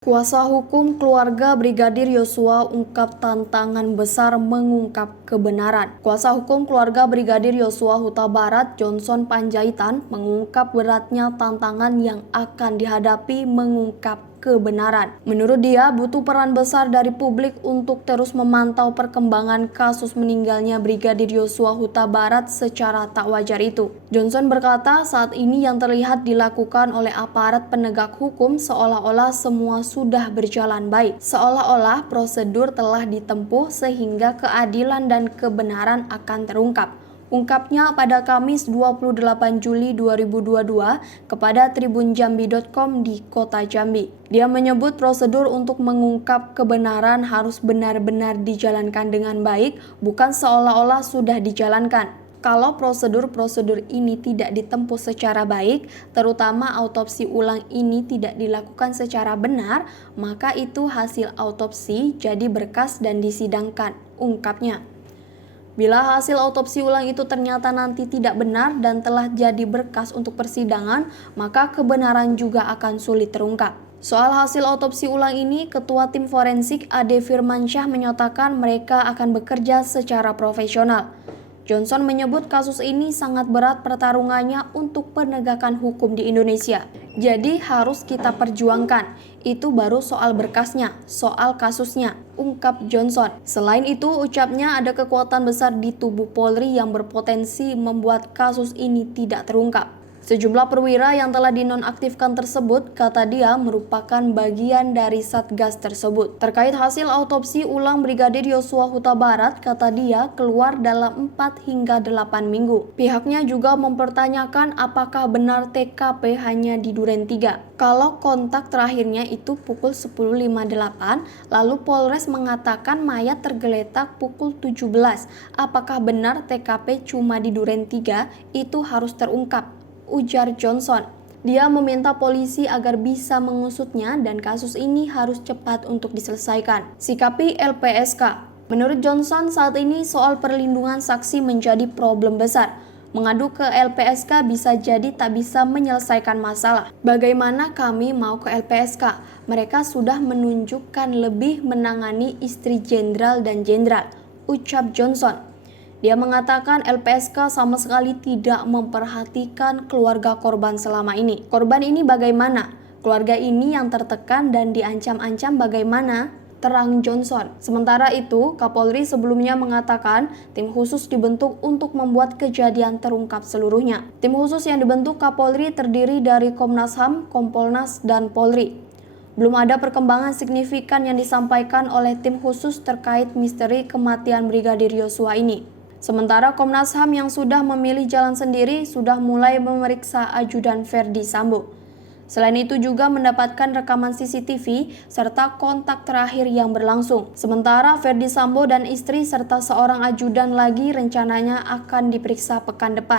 Kuasa hukum keluarga Brigadir Yosua ungkap tantangan besar mengungkap kebenaran. Kuasa hukum keluarga Brigadir Yosua Huta Barat, Johnson Panjaitan, mengungkap beratnya tantangan yang akan dihadapi mengungkap kebenaran. Menurut dia, butuh peran besar dari publik untuk terus memantau perkembangan kasus meninggalnya Brigadir Yosua Huta Barat secara tak wajar itu. Johnson berkata, saat ini yang terlihat dilakukan oleh aparat penegak hukum seolah-olah semua sudah berjalan baik, seolah-olah prosedur telah ditempuh sehingga keadilan dan kebenaran akan terungkap. Ungkapnya pada Kamis 28 Juli 2022 kepada tribunjambi.com di Kota Jambi. Dia menyebut prosedur untuk mengungkap kebenaran harus benar-benar dijalankan dengan baik, bukan seolah-olah sudah dijalankan. Kalau prosedur-prosedur ini tidak ditempuh secara baik, terutama autopsi ulang ini tidak dilakukan secara benar, maka itu hasil autopsi jadi berkas dan disidangkan, ungkapnya. Bila hasil autopsi ulang itu ternyata nanti tidak benar dan telah jadi berkas untuk persidangan, maka kebenaran juga akan sulit terungkap. Soal hasil autopsi ulang ini, Ketua Tim Forensik Ade Firmansyah menyatakan mereka akan bekerja secara profesional. Johnson menyebut kasus ini sangat berat pertarungannya untuk penegakan hukum di Indonesia. Jadi harus kita perjuangkan. Itu baru soal berkasnya, soal kasusnya, ungkap Johnson. Selain itu, ucapnya ada kekuatan besar di tubuh Polri yang berpotensi membuat kasus ini tidak terungkap. Sejumlah perwira yang telah dinonaktifkan tersebut, kata dia, merupakan bagian dari Satgas tersebut. Terkait hasil autopsi ulang Brigadir Yosua Huta Barat, kata dia, keluar dalam 4 hingga 8 minggu. Pihaknya juga mempertanyakan apakah benar TKP hanya di Duren 3. Kalau kontak terakhirnya itu pukul 10.58, lalu Polres mengatakan mayat tergeletak pukul 17. Apakah benar TKP cuma di Duren 3? Itu harus terungkap, ujar Johnson. Dia meminta polisi agar bisa mengusutnya dan kasus ini harus cepat untuk diselesaikan. Sikapi LPSK. Menurut Johnson, saat ini soal perlindungan saksi menjadi problem besar. Mengadu ke LPSK bisa jadi tak bisa menyelesaikan masalah. Bagaimana kami mau ke LPSK? Mereka sudah menunjukkan lebih menangani istri jenderal dan jenderal, ucap Johnson. Dia mengatakan LPSK sama sekali tidak memperhatikan keluarga korban selama ini. Korban ini bagaimana? Keluarga ini yang tertekan dan diancam-ancam bagaimana? Terang Johnson. Sementara itu, Kapolri sebelumnya mengatakan tim khusus dibentuk untuk membuat kejadian terungkap seluruhnya. Tim khusus yang dibentuk Kapolri terdiri dari Komnas HAM, Kompolnas, dan Polri. Belum ada perkembangan signifikan yang disampaikan oleh tim khusus terkait misteri kematian Brigadir Yosua ini. Sementara Komnas HAM yang sudah memilih jalan sendiri sudah mulai memeriksa ajudan Ferdi Sambo. Selain itu juga mendapatkan rekaman CCTV serta kontak terakhir yang berlangsung. Sementara Ferdi Sambo dan istri serta seorang ajudan lagi rencananya akan diperiksa pekan depan.